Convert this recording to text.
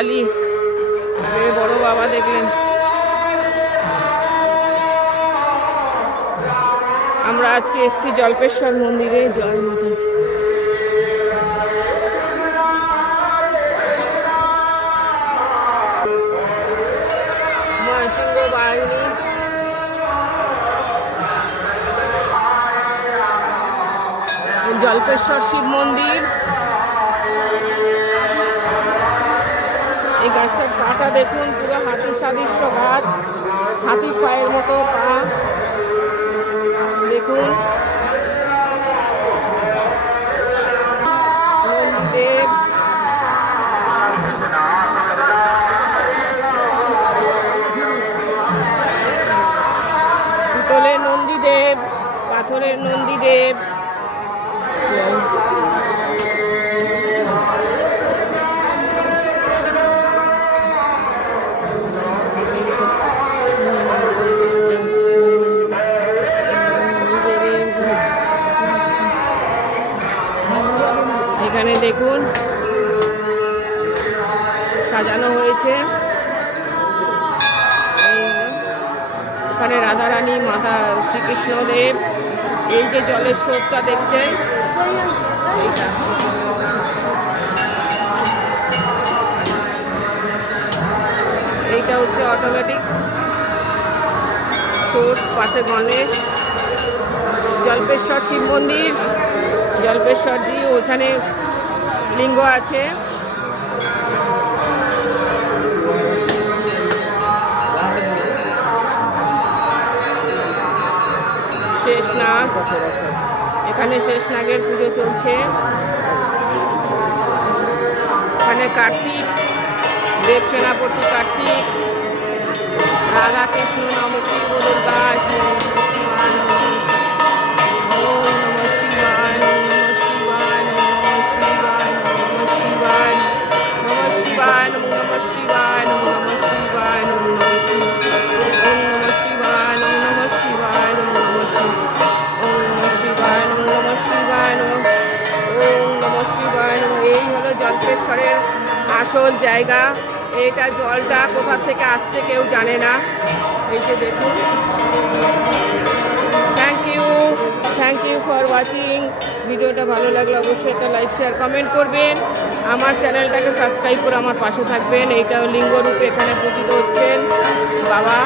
কালী, বড় বাবা দেখলেন। আমরা আজকে এসেছি জল্পেশ্বর মন্দিরে। জয় মাতাজি। ময়ূরসিংহ বাহিনী, জল্পেশ্বর শিব মন্দির। এই গাছটার পাটা দেখুন, পুরো হাতির সাদৃশ্য গাছ, হাতির পায়ের মতো পা দেখুন। নন্দীদেব, পিতলের নন্দীদেব, পাথরের নন্দীদেব। এখানে দেখুন সাজানো হয়েছে। এখানে রাধারানী, মাতা শ্রীকৃষ্ণদেব। এই যে জলের স্রোতটা দেখছেন, এইটা হচ্ছে অটোমেটিক স্রোত। পাশে গণেশ। জল্পেশ্বর শিব মন্দির, জল্পেশ্বরজি, ওখানে লিঙ্গ আছে। শেষনাগ, এখানে শেষনাগের পুজো চলছে। এখানে কার্তিক, দেব সেনাপতি কার্তিক, রাধা কৃষ্ণ, নম শিব দুর্গা, জল্পেশ্বরের আসল জায়গা। এটা জলটা কোথা থেকে আসছে কেউ জানে না। এই যে দেখুন। Thank you for watching. ভিডিওটা ভালো লাগলে অবশ্যই একটা লাইক, শেয়ার, কমেন্ট করবেন। আমার চ্যানেলটাকে সাবস্ক্রাইব করে আমার পাশে থাকবেন। এইটাও লিঙ্গরূপে এখানে পূজিত হচ্ছেন বাবা।